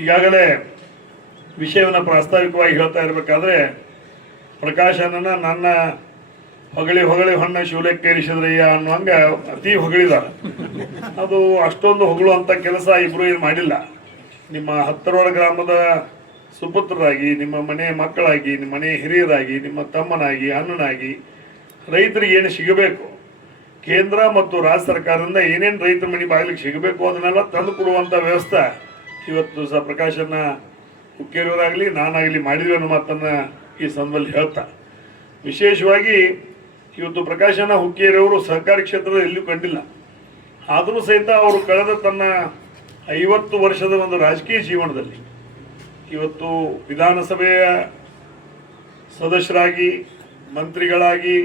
ಈಗಾಗಲೇ ವಿಷಯವನ್ನು ಪ್ರಾಸ್ತಾವಿಕವಾಗಿ ಹೇಳ್ತಾ ಇರಬೇಕಾದ್ರೆ ಪ್ರಕಾಶನನ್ನ ನನ್ನ ಹೊಗಳಿ ಹೊನ್ನ ಶಿವಲೆಕ್ಕೇರಿಸಿದ್ರಯ್ಯ ಅನ್ನುವಂಗೆ ಅತಿ ಹೊಗಳಿದ್ದಾರೆ. ಅದು ಅಷ್ಟೊಂದು ಹೊಗಳುವಂಥ ಕೆಲಸ ಇಬ್ಬರು ಏನು ಮಾಡಿಲ್ಲ. ನಿಮ್ಮ ಹತ್ತರೋಡ ಗ್ರಾಮದ ಸುಪುತ್ರರಾಗಿ, ನಿಮ್ಮ ಮನೆ ಮಕ್ಕಳಾಗಿ, ನಿಮ್ಮ ಮನೆ ಹಿರಿಯರಾಗಿ, ನಿಮ್ಮ ತಮ್ಮನಾಗಿ, ಅಣ್ಣನಾಗಿ ರೈತರಿಗೆ ಏನು ಸಿಗಬೇಕು, ಕೇಂದ್ರ ಮತ್ತು ರಾಜ್ಯ ಸರ್ಕಾರದಿಂದ ಏನೇನು ರೈತರ ಮನೆ ಬಾಗಿಲಿಗೆ ಸಿಗಬೇಕು ಅದನ್ನೆಲ್ಲ ತಂದು ಕೊಡುವಂಥ ವ್ಯವಸ್ಥೆ ಇವತ್ತು ಸಹ ಪ್ರಕಾಶನ ಹುಕ್ಕೇರಿಯವರಾಗಲಿ ನಾನಾಗಲಿ ಮಾಡಿದ್ವಿ ಅನ್ನೋ ಮಾತನ್ನು ಈ ಸಂದರ್ಭದಲ್ಲಿ ಹೇಳ್ತಾ, ವಿಶೇಷವಾಗಿ ಇವತ್ತು ಪ್ರಕಾಶನ ಹುಕ್ಕೇರಿಯವರು ಸಹಕಾರಿ ಕ್ಷೇತ್ರದ ಎಲ್ಲೂ ಕಂಡಿಲ್ಲ. ಆದರೂ ಸಹಿತ ಅವರು ಕಳೆದ ತನ್ನ 50 ವರ್ಷದ ಒಂದು ರಾಜಕೀಯ ಜೀವನದಲ್ಲಿ ಇವತ್ತು ವಿಧಾನಸಭೆಯ ಸದಸ್ಯರಾಗಿ, ಮಂತ್ರಿಗಳಾಗಿ,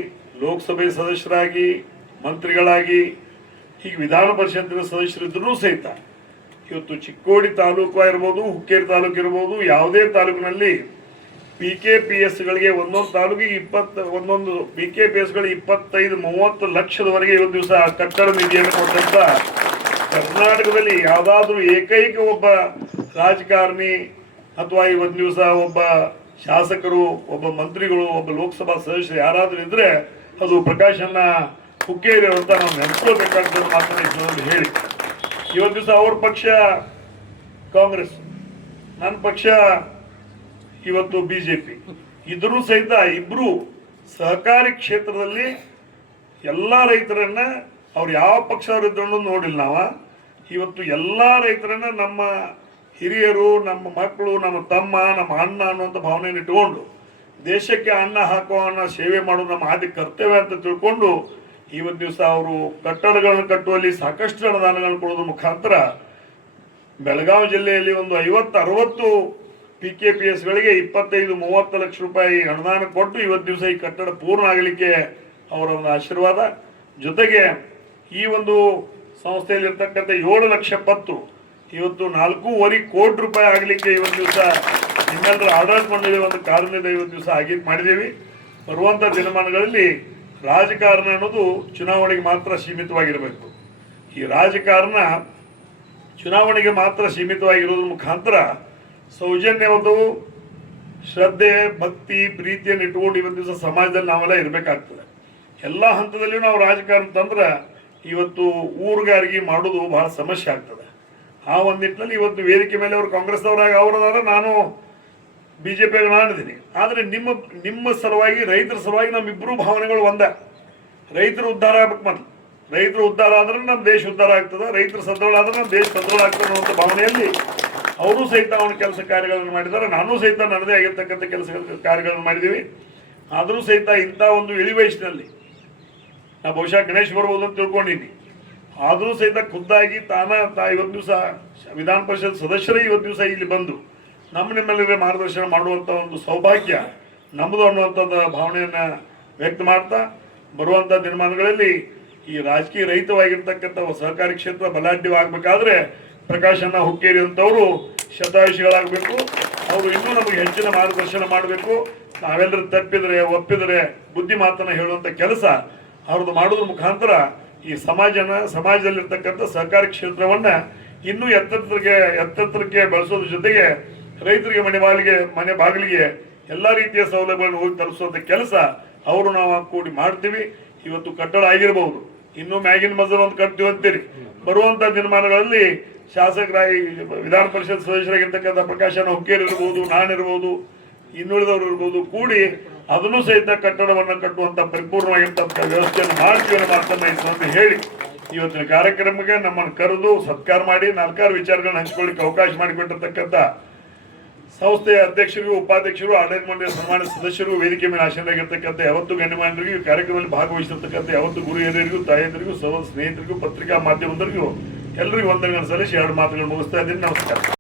ಲೋಕಸಭೆ ಸದಸ್ಯರಾಗಿ, ಮಂತ್ರಿಗಳಾಗಿ, ಹೀಗೆ ವಿಧಾನ ಪರಿಷತ್ತಿನ ಸದಸ್ಯರಿದ್ದರೂ ಸಹಿತ ಇವತ್ತು ಚಿಕ್ಕೋಡಿ ತಾಲೂಕು ಇರ್ಬೋದು, ಹುಕ್ಕೇರಿ ತಾಲೂಕು ಇರ್ಬೋದು, ಯಾವುದೇ ತಾಲೂಕಿನಲ್ಲಿ PKPSಗಳಿಗೆ ಒಂದೊಂದು ತಾಲೂಕಿಗೆ ಒಂದೊಂದು PKPSಗಳು 25-30 ಲಕ್ಷದವರೆಗೆ ಇವತ್ತು ದಿವಸ ಕಟ್ಟಡ ನಿಧಿಯನ್ನು ಕೊಟ್ಟಂತ ಕರ್ನಾಟಕದಲ್ಲಿ ಯಾವುದಾದ್ರೂ ಏಕೈಕ ಒಬ್ಬ ರಾಜಕಾರಣಿ ಅಥವಾ ಇವತ್ತು ದಿವಸ ಒಬ್ಬ ಶಾಸಕರು, ಒಬ್ಬ ಮಂತ್ರಿಗಳು, ಒಬ್ಬ ಲೋಕಸಭಾ ಸದಸ್ಯರು ಯಾರಾದರೂ ಇದ್ರೆ ಅದು ಪ್ರಕಾಶನ ಹುಕ್ಕೇರಿ ಅಂತ ನಾವು ನೆನೆಸ್ಕೋಬೇಕಾಗ್ತದೆ ಮಾತನ್ನು ಹೇಳಿ. ಇವತ್ತು ದಿವಸ ಅವ್ರ ಪಕ್ಷ ಕಾಂಗ್ರೆಸ್, ನನ್ನ ಪಕ್ಷ ಇವತ್ತು BJP, ಇದ್ರೂ ಸಹಿತ ಇಬ್ಬರು ಸಹಕಾರಿ ಕ್ಷೇತ್ರದಲ್ಲಿ ಎಲ್ಲ ರೈತರನ್ನ ಅವ್ರು ಯಾವ ಪಕ್ಷದವರಿದ್ರು ನೋಡಿಲ್ಲ. ಇವತ್ತು ಎಲ್ಲ ರೈತರನ್ನ ನಮ್ಮ ಹಿರಿಯರು, ನಮ್ಮ ಮಕ್ಕಳು, ನಮ್ಮ ತಮ್ಮ, ನಮ್ಮ ಅಣ್ಣ ಅನ್ನುವಂಥ ಭಾವನೆಯನ್ನು ಇಟ್ಕೊಂಡು ದೇಶಕ್ಕೆ ಅನ್ನ ಹಾಕುವ ಸೇವೆ ಮಾಡೋದು ನಮ್ಮ ಆದಿ ಕರ್ತವ್ಯ ಅಂತ ತಿಳ್ಕೊಂಡು ಇವತ್ತು ದಿವಸ ಅವರು ಕಟ್ಟಡಗಳನ್ನು ಕಟ್ಟುವಲ್ಲಿ ಸಾಕಷ್ಟು ಅನುದಾನಗಳನ್ನು ಕೊಡೋದ್ರ ಮುಖಾಂತರ ಬೆಳಗಾವಿ ಜಿಲ್ಲೆಯಲ್ಲಿ ಒಂದು 50-60 PKPSಗಳಿಗೆ 25-30 ಲಕ್ಷ ರೂಪಾಯಿ ಅನುದಾನ ಕೊಟ್ಟು ಇವತ್ತು ದಿವಸ ಈ ಕಟ್ಟಡ ಪೂರ್ಣ ಆಗಲಿಕ್ಕೆ ಅವರ ಒಂದು ಆಶೀರ್ವಾದ. ಜೊತೆಗೆ ಈ ಒಂದು ಸಂಸ್ಥೆಯಲ್ಲಿರ್ತಕ್ಕಂಥ 7 ಲಕ್ಷ ಪತ್ತು ಇವತ್ತು 4.5 ಕೋಟಿ ರೂಪಾಯಿ ಆಗಲಿಕ್ಕೆ ಇವತ್ತು ದಿವಸ ನಿಮ್ಮೆಲ್ಲರ ಆಡಳಿತ ಮಂಡಳಿ ಒಂದು ಕಾರಣದಿಂದ ಇವತ್ತು ದಿವಸ ಮಾಡಿದ್ದೀವಿ. ಬರುವಂಥ ದಿನಮಾನಗಳಲ್ಲಿ ರಾಜಕಾರಣ ಅನ್ನೋದು ಚುನಾವಣೆಗೆ ಮಾತ್ರ ಸೀಮಿತವಾಗಿರಬೇಕು. ಈ ರಾಜಕಾರಣ ಚುನಾವಣೆಗೆ ಮಾತ್ರ ಸೀಮಿತವಾಗಿರೋದ್ರ ಮುಖಾಂತರ ಸೌಜನ್ಯವಾದ ಶ್ರದ್ಧೆ, ಭಕ್ತಿ, ಪ್ರೀತಿಯನ್ನು ಇಟ್ಕೊಂಡು ಇವತ್ತು ದಿವಸ ಸಮಾಜದಲ್ಲಿ ನಾವೆಲ್ಲ ಇರಬೇಕಾಗ್ತದೆ. ಎಲ್ಲ ಹಂತದಲ್ಲಿಯೂ ನಾವು ರಾಜಕಾರಣ ತಂದ್ರೆ ಇವತ್ತು ಊರುಗಾರಿಕೆ ಮಾಡೋದು ಬಹಳ ಸಮಸ್ಯೆ ಆಗ್ತದೆ. ಆ ಒಂದು ನಿಟ್ಟಿನಲ್ಲಿ ಇವತ್ತು ವೇದಿಕೆ ಮೇಲೆ ಅವರು ಕಾಂಗ್ರೆಸ್ದವರಾಗಿ ಅವರದಾರ, ನಾನು BJP ಮಾಡಿದ್ದೀನಿ. ಆದರೆ ನಿಮ್ಮ ಸಲುವಾಗಿ, ರೈತರ ಸಲುವಾಗಿ ನಮ್ಮಿಬ್ಬರು ಭಾವನೆಗಳು ಒಂದೇ. ರೈತರು ಉದ್ಧಾರ ಆಗ್ಬೇಕು. ಮೊದಲು ರೈತರು ಉದ್ಧಾರ ಆದ್ರೆ ನಮ್ಮ ದೇಶ ಉದ್ಧಾರ ಆಗ್ತದೆ, ರೈತರು ಸದೃಢ ಆದ್ರೆ ನಮ್ಮ ದೇಶ ಸದೃಢ ಆಗ್ತದೆ ಅನ್ನುವಂಥ ಭಾವನೆಯಲ್ಲಿ ಅವರು ಸಹಿತ ಅವನ ಕೆಲಸ ಕಾರ್ಯಗಳನ್ನು ಮಾಡಿದ್ದಾರೆ. ನಾನು ಸಹಿತ ನನ್ನದೇ ಆಗಿರ್ತಕ್ಕಂಥ ಕೆಲಸ ಕಾರ್ಯಗಳನ್ನು ಮಾಡಿದ್ದೀವಿ. ಆದರೂ ಸಹಿತ ಇಂಥ ಒಂದು ಇಳಿ ವಯಸ್ಸಿನಲ್ಲಿ ನಾ ಬಹುಶಃ ಗಣೇಶ್ ಬರ್ಬೋದು ಅಂತ ತಿಳ್ಕೊಂಡಿದ್ದೀನಿ. ಆದರೂ ಸಹಿತ ಖುದ್ದಾಗಿ ಇವತ್ತು ದಿವಸ ವಿಧಾನ ಪರಿಷತ್ ಸದಸ್ಯರೇ ಇವತ್ತು ದಿವಸ ಇಲ್ಲಿ ಬಂದು ನಿಮ್ಮೆಲ್ಲರಿಗೆ ಮಾರ್ಗದರ್ಶನ ಮಾಡುವಂಥ ಒಂದು ಸೌಭಾಗ್ಯ ನಮ್ಮದು ಅನ್ನುವಂಥದ್ದು ಭಾವನೆಯನ್ನು ವ್ಯಕ್ತ ಮಾಡ್ತಾ, ಬರುವಂಥ ದಿನಮಾನಗಳಲ್ಲಿ ಈ ರಾಜಕೀಯ ರಹಿತವಾಗಿರ್ತಕ್ಕಂಥ ಸಹಕಾರಿ ಕ್ಷೇತ್ರ ಬಲಾಢ್ಯವಾಗಬೇಕಾದ್ರೆ ಪ್ರಕಾಶನ ಹುಕ್ಕೇರಿ ಅಂತವರು ಶತಾಯುಷಿಗಳಾಗಬೇಕು. ಅವರು ಇನ್ನೂ ನಮಗೆ ಹೆಚ್ಚಿನ ಮಾರ್ಗದರ್ಶನ ಮಾಡಬೇಕು. ನಾವೆಲ್ಲರೂ ತಪ್ಪಿದರೆ ಒಪ್ಪಿದರೆ ಬುದ್ಧಿ ಮಾತನ್ನು ಹೇಳುವಂಥ ಕೆಲಸ ಅವ್ರದ್ದು ಮಾಡೋದ್ರ ಮುಖಾಂತರ ಈ ಸಮಾಜದಲ್ಲಿರ್ತಕ್ಕಂಥ ಸಹಕಾರಿ ಕ್ಷೇತ್ರವನ್ನು ಇನ್ನೂ ಎತ್ತರಕ್ಕೆ ಬೆಳೆಸೋದ್ರ ಜೊತೆಗೆ ರೈತರಿಗೆ ಮನೆ ಬಾಗಿಲಿಗೆ ಎಲ್ಲ ರೀತಿಯ ಸೌಲಭ್ಯಗಳನ್ನು ಹೋಗಿ ತರಿಸುವಂಥ ಕೆಲಸ ಅವರು ನಾವು ಕೂಡಿ ಮಾಡ್ತೀವಿ. ಇವತ್ತು ಕಟ್ಟಡ ಆಗಿರ್ಬೋದು, ಇನ್ನೂ ಮ್ಯಾಗಿನ ಮಜಲ್ ಒಂದು ಕಟ್ತೀವಿ ಅಂತೀರಿ. ಬರುವಂಥ ದಿನಮಾನಗಳಲ್ಲಿ ಶಾಸಕರಾಗಿ ವಿಧಾನ ಪರಿಷತ್ ಸದಸ್ಯರಾಗಿರ್ತಕ್ಕಂಥ ಪ್ರಕಾಶನ ಹುಕ್ಕೇರಿ ಇರ್ಬೋದು, ನಾನಿರ್ಬೋದು, ಇನ್ನುಳಿದವರು ಇರ್ಬೋದು, ಕೂಡಿ ಅದನ್ನು ಸಹಿತ ಕಟ್ಟಡವನ್ನು ಕಟ್ಟುವಂಥ ಪರಿಪೂರ್ಣವಾಗಿರ್ತಕ್ಕಂಥ ವ್ಯವಸ್ಥೆಯನ್ನು ಮಾಡ್ತೀವಿ ಅನ್ನೋ ಮಾತನ್ನು ಅಂತ ಹೇಳಿ ಇವತ್ತಿನ ಕಾರ್ಯಕ್ರಮಕ್ಕೆ ನಮ್ಮನ್ನು ಕರೆದು ಸತ್ಕಾರ ಮಾಡಿ 4 ವಿಚಾರಗಳನ್ನ ಹಂಚಿಕೊಳ್ಳಿಕ್ಕೆ ಅವಕಾಶ ಮಾಡಿಕೊಟ್ಟಿರ್ತಕ್ಕಂಥ ಸಂಸ್ಥೆಯ ಅಧ್ಯಕ್ಷರಿಗೂ, ಉಪಾಧ್ಯಕ್ಷರು, ಆಡಳಿತ ಮಂಡಳಿಯ ಸನ್ಮಾನ್ಯ ಸದಸ್ಯರು, ವೇದಿಕೆ ಮೇಲೆ ಆಸೀನರಾಗಿರ್ತಕ್ಕಂಥ ಯಾವತ್ತು ಗಣ್ಯಮಾನ್ಯರಿಗೂ, ಈ ಕಾರ್ಯಕ್ರಮದಲ್ಲಿ ಭಾಗವಹಿಸಿರ್ತಕ್ಕಂಥ ಯಾವತ್ತು ಗುರು ಹಿರಿಯರಿಗೂ, ತಾಯಂದರಿಗೂ, ಸ್ನೇಹಿತರಿಗೂ, ಪತ್ರಿಕಾ ಮಾಧ್ಯಮದವರಿಗೂ ಎಲ್ಲರಿಗೂ ವಂದನೆಗಳನ್ನು ಸಲ್ಲಿಸಿ 2 ಮಾತುಗಳನ್ನು ಮುಗಿಸ್ತಾ ಇದ್ದೀನಿ. ನಮಸ್ಕಾರ.